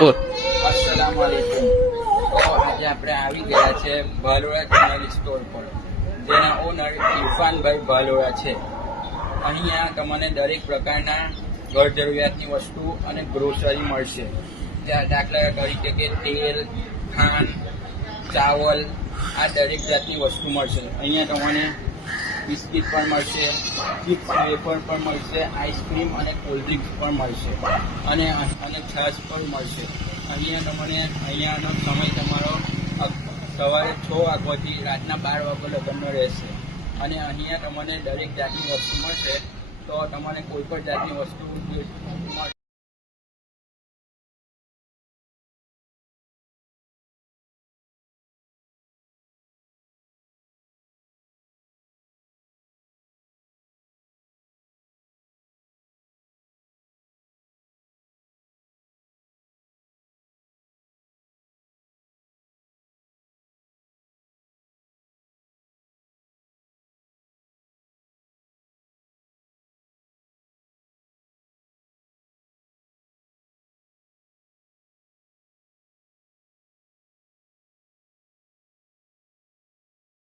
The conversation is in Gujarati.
अस्सलामुअलैकुम। तो आज આપણે આવી ગયા છે ભાલોડા જનરલ સ્ટોર પર, જેના ઓનર ઇરફાનભાઈ ભાલોડા છે। અહીંયા તમને દરેક પ્રકારના ઘર જરૂરિયાતની વસ્તુ અને ગ્રોસરી મળશે। ત્યાં દાખલા તરીકે કે તેલ, ખાંડ, ચાવલ, આ દરેક જાતની વસ્તુ મળશે। અહીંયા તમને બિસ્કિટ પણ મળશે, ચિપ્સ વેફર પણ મળશે, આઈસ્ક્રીમ અને કોલ્ડ ડ્રિંક્સ પણ મળશે અને છાશ પણ મળશે। અહીંયાનો સમય તમારો સવારે 6 વાગ્યાથી રાતના 12 વાગ્યા લગનનો રહેશે અને અહીંયા તમને દરેક જાતની વસ્તુ મળશે। તો તમને કોઈ પણ જાતની વસ્તુ